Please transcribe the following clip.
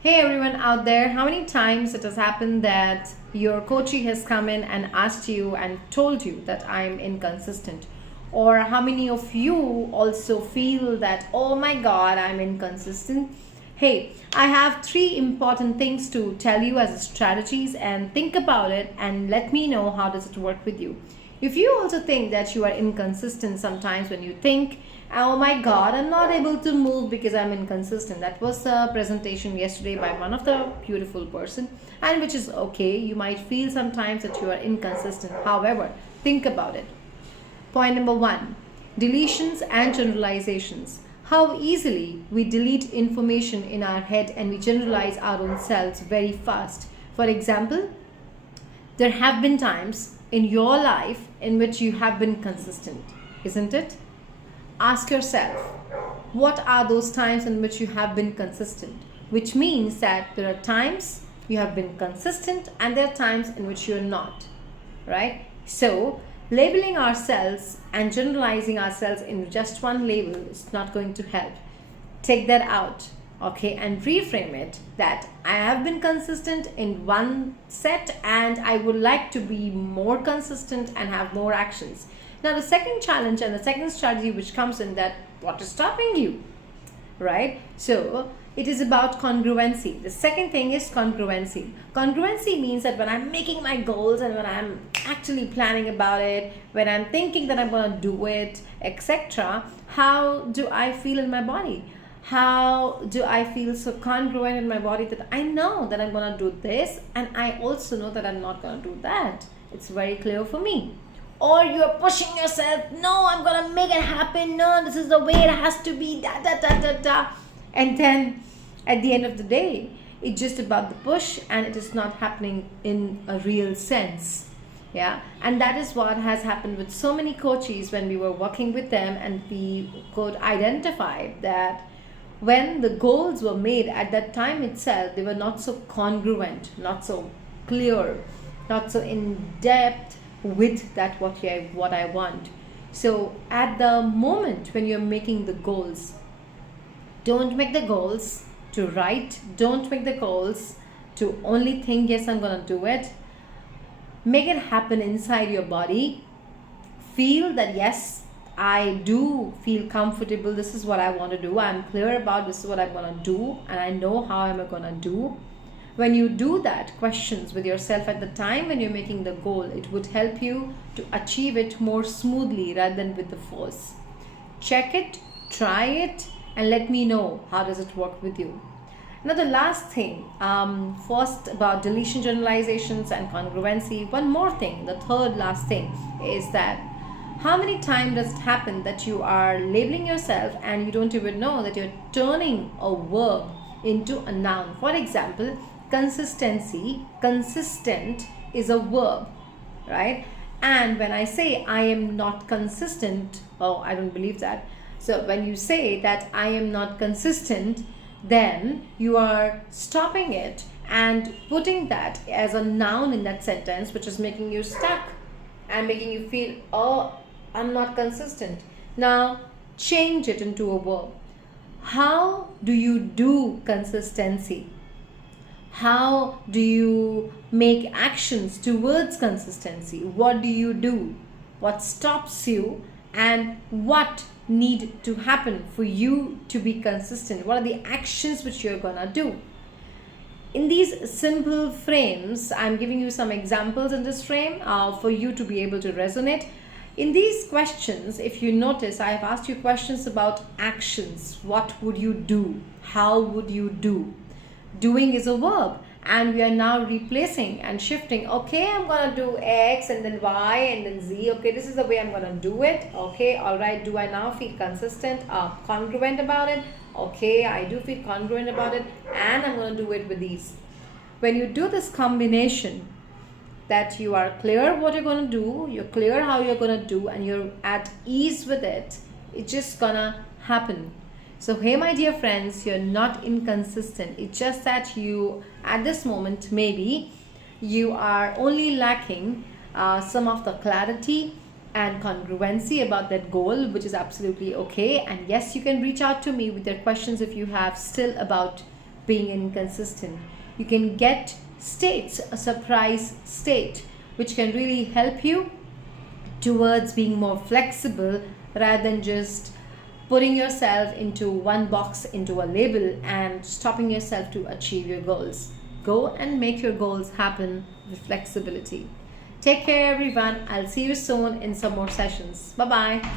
Hey everyone out there, how many times it has happened that your coachee has come in and asked you and told you that I'm inconsistent? Or how many of you also feel that, oh my god, I'm inconsistent? Hey, I have three important things to tell you as strategies and think about it and let me know how does it work with you. If you also think that you are inconsistent sometimes when you think, oh my god, I'm not able to move because I'm inconsistent. That was a presentation yesterday by one of the beautiful person, and which is okay. You might feel sometimes that you are inconsistent. However, think about it. Point number one, deletions and generalizations. How easily we delete information in our head and we generalize our own selves very fast. For example, there have been times in your life in which you have been consistent, isn't it? Ask yourself, what are those times in which you have been consistent? Which means that there are times you have been consistent and there are times in which you're not, right? So, labeling ourselves and generalizing ourselves in just one label is not going to help. Take that out, okay, and reframe it that I have been consistent in one set and I would like to be more consistent and have more actions. Now, the second challenge and the second strategy which comes in that what is stopping you, right? So, it is about congruency. The second thing is congruency. Congruency means that when I'm making my goals and when I'm actually planning about it, when I'm thinking that I'm going to do it, etc., how do I feel in my body? How do I feel so congruent in my body that I know that I'm going to do this and I also know that I'm not going to do that? It's very clear for me. Or you're pushing yourself, no, I'm gonna make it happen, no, this is the way it has to be, da da da da da. And then at the end of the day, it's just about the push and it is not happening in a real sense. Yeah, and that is what has happened with so many coaches when we were working with them, and we could identify that when the goals were made at that time itself, they were not so congruent, not so clear, not so in depth with that what I want. So at the moment when you're making the goals, don't make the goals to write, don't make the goals to only think yes I'm gonna do it. Make it happen inside your body. Feel that yes, I do feel comfortable, this is what I want to do, I'm clear about this is what I'm gonna do and I know how I'm gonna do. When you do that questions with yourself at the time when you're making the goal, it would help you to achieve it more smoothly rather than with the force. Check it, try it, and let me know how does it work with you. Now the last thing, first about deletion, generalizations and congruency. One more thing, the third last thing is that how many times does it happen that you are labeling yourself and you don't even know that you're turning a verb into a noun. For example, consistency, consistent is a verb, right? And when I say I am not consistent, oh, I don't believe that. So when you say that I am not consistent, then you are stopping it and putting that as a noun in that sentence, which is making you stuck and making you feel, oh, I'm not consistent. Now change it into a verb. How do you do consistency? How do you make actions towards consistency? What do you do? What stops you? And what need to happen for you to be consistent? What are the actions which you're gonna do? In these simple frames, I'm giving you some examples in this frame for you to be able to resonate. In these questions, if you notice, I have asked you questions about actions. What would you do? How would you do? Doing is a verb, and we are now replacing and shifting. Okay, I'm gonna do X and then Y and then Z. Okay, this is the way I'm gonna do it. Okay, all right. Do I now feel consistent, congruent about it? Okay, I do feel congruent about it, and I'm gonna do it with these. When you do this combination, that you are clear what you're gonna do, you're clear how you're gonna do, and you're at ease with it, it's just gonna happen. So hey my dear friends, you're not inconsistent. It's just that you at this moment maybe you are only lacking some of the clarity and congruency about that goal, which is absolutely okay. And yes, you can reach out to me with your questions if you have still about being inconsistent. You can get states, a surprise state, which can really help you towards being more flexible rather than just putting yourself into one box, into a label, and stopping yourself to achieve your goals. Go and make your goals happen with flexibility. Take care, everyone. I'll see you soon in some more sessions. Bye bye.